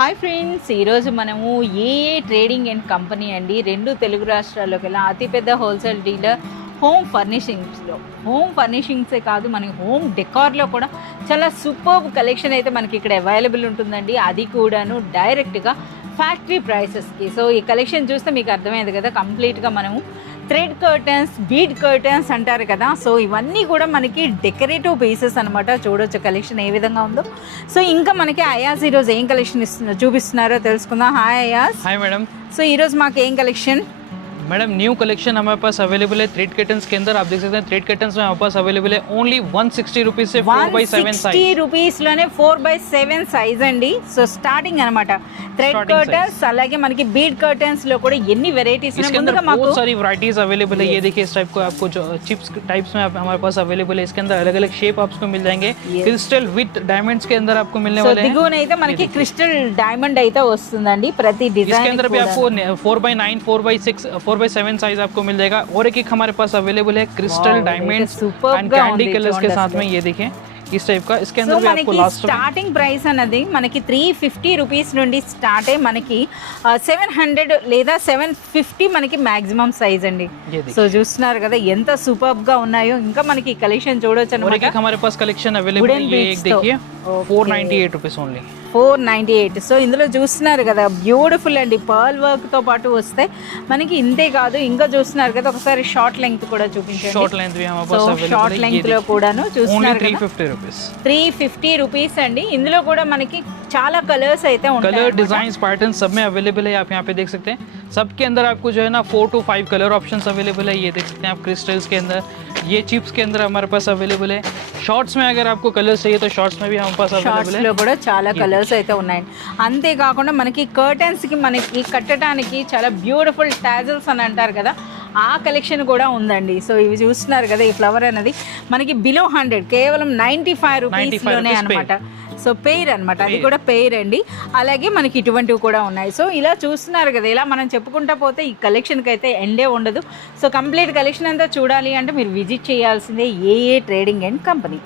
Hi friends, ఈరోజు మనము ఏఏ ట్రేడింగ్ అండ్ కంపెనీ అండి, రెండు తెలుగు రాష్ట్రాల్లోకి వెళ్ళి అతిపెద్ద హోల్సేల్ డీలర్ హోమ్ ఫర్నిషింగ్సే కాదు, మనకి హోమ్ డెకార్లో కూడా చాలా సూపర్బ్ కలెక్షన్ అయితే మనకి ఇక్కడ అవైలబుల్ ఉంటుందండి. అది కూడాను డైరెక్ట్గా ఫ్యాక్టరీ ప్రైసెస్కి. సో ఈ కలెక్షన్ చూస్తే మీకు అర్థమైంది కదా, కంప్లీట్గా మనము థ్రెడ్ కర్టన్స్, బీడ్ కర్టన్స్ అంటారు కదా. సో ఇవన్నీ కూడా మనకి డెకరేటివ్ పీసెస్ అనమాట. చూడొచ్చు కలెక్షన్ ఏ విధంగా ఉందో. సో ఇంకా మనకి అయాజ్ ఈరోజు ఏం కలెక్షన్ చూపిస్తున్నారో తెలుసుకుందాం. Hi Ayaz. Hi madam. So ఈరోజు మాకు ఏం కలెక్షన్? मैडम न्यू कलेक्शन हमारे पास अवेलेबल है थ्रेड कर्टन्स के अंदर. आप देख सकते हैं थ्रेड कर्टन्स में हमारे पास अवेलेबल है ओनली 160 रुपीज से 4x7 160 साइज. రూపీస్లోనే 4x7 సైజ్ అండి. సో స్టార్టింగ్ అనమాట థ్రెడ్ కర్టన్స్. అలాగే మనకి బీడ్ కర్టన్స్ లో కూడా ఎన్ని వెరైటీస్ इसके अंदर बहुत सारी वैरायटीज अवेलेबल है. ये देखिए इस टाइप को आपको जो चिप्स टाइप्स में हमारे पास अवेलेबल है. इसके अंदर अलग अलग शेप आपको मिल जाएंगे. क्रिस्टल विथ डायमंड्स के अंदर आपको मिलने वाले हैं. దిగువనైతే మనకి క్రిస్టల్ డైమండ్ అయితే వస్తుందండి ప్రతి డిజైన్. इसके अंदर भी आपको 4x9, 4x6, 4x7 साइज आपको मिल जाएगा. और एक हमारे पास अवेलेबल है crystal diamonds and candy colours के साथ में. ये देखिए इस टाइप का. इसके अंदर भी आपको लास्ट స్టార్టింగ్ ప్రైస్ అనేది మనకి 350 రూపీస్ నుండి స్టార్ట్ అయ్యి మనకి 700 లేదా 750 మనకి మాక్సిమం సైజ్ అండి. సో చూస్తున్నారు కదా ఎంత సూపర్బ్ గా ఉన్నాయో. ఇంకా మనకి కలెక్షన్ చూడొచ్చు और एक हमारे पास कलेक्शन अवेलेबल है. ये एक देखिए 498 रुपीस ओनली. 498. సో ఇందులో చూస్తున్నారు కదా బ్యూటిఫుల్ అండి, పర్ల్ వర్క్ తో పాటు వస్తే మనకి ఇంతే కాదు, ఇంకా చూస్తున్నారు కదా ఒకసారి షార్ట్ లెంగ్త్ కూడా చూపించండి. షార్ట్ లెంగ్త్ भी हमारे पास अवेलेबल है. షార్ట్ లెంగ్త్ లో కూడాను చూస్తున్నారు 350 रुपीस. 350 రూపీస్ అండి. ఇందులో కూడా మనకి చాలా కలర్స్ అయితే ఉంటాయి. कलर डिजाइन पैटर्न सब में अवेलेबल है. आप यहाँ पे देख सकते हैं. सबके अंदर आपको जो है ना 4 to 5 कलर ऑप्शंस अवेलेबल है. ये देख सकते हैं आप क्रिस्टल्स के अंदर, ये चिप्स के अंदर हमारे पास अवेलेबल है. शॉर्ट्स में अगर आपको कलर्स चाहिए तो शॉर्ट्स में भी हमारे पास अवेलेबल है. లో కూడా చాలా కలర్స్ అయితే ఉన్నాయండి. అంతేకాకుండా మనకి కర్టన్స్ కి మనకి కట్టడానికి చాలా బ్యూటిఫుల్ టాజల్స్ అని అంటారు కదా, ఆ కలెక్షన్ కూడా ఉందండి. సో ఇవి చూస్తున్నారు కదా, ఈ ఫ్లవర్ అనేది మనకి బిలో 100, కేవలం 95 రూపీస్లోనే అనమాట. సో పెయిర్ అనమాట, అది కూడా పెయిర్ అండి. అలాగే మనకి ఇటువంటివి కూడా ఉన్నాయి. సో ఇలా చూస్తున్నారు కదా, ఇలా మనం చెప్పుకుంటా పోతే ఈ కలెక్షన్కి అయితే ఎండే ఉండదు. సో కంప్లీట్ కలెక్షన్ అంతా చూడాలి అంటే మీరు విజిట్ చేయాల్సిందే ఏఏ ట్రేడింగ్ అండ్ కంపెనీ.